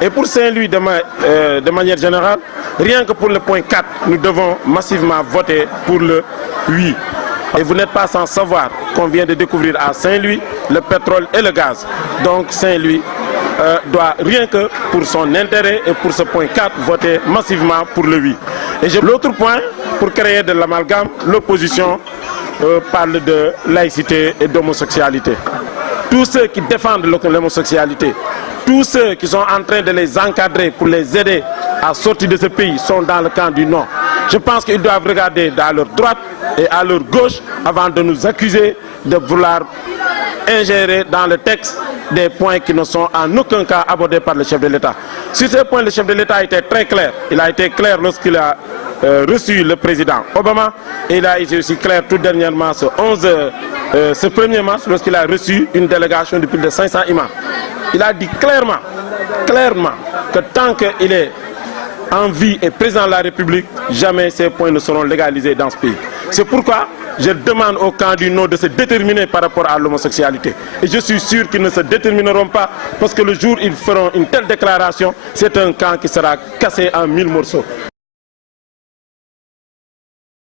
Et pour Saint-Louis, de manière générale, rien que pour le point 4, nous devons massivement voter pour le oui. Et vous n'êtes pas sans savoir qu'on vient de découvrir à Saint-Louis le pétrole et le gaz. Donc Saint-Louis doit, rien que pour son intérêt et pour ce point 4, voter massivement pour le oui. Et l'autre point, pour créer de l'amalgame, l'opposition parle de laïcité et d'homosexualité. Tous ceux qui défendent l'homosexualité, tous ceux qui sont en train de les encadrer pour les aider à sortir de ce pays sont dans le camp du non. Je pense qu'ils doivent regarder à leur droite et à leur gauche avant de nous accuser de vouloir ingérer dans le texte des points qui ne sont en aucun cas abordés par le chef de l'État. Sur ces points, le chef de l'État a été très clair. Il a été clair lorsqu'il a reçu le président Obama et il a été aussi clair tout dernièrement ce 1er mars lorsqu'il a reçu une délégation de plus de 500 imams. Il a dit clairement que tant qu'il est en vie et président de la République, jamais ces points ne seront légalisés dans ce pays. C'est pourquoi je demande au camp du non de se déterminer par rapport à l'homosexualité. Et je suis sûr qu'ils ne se détermineront pas parce que le jour où ils feront une telle déclaration, c'est un camp qui sera cassé en 1000 morceaux.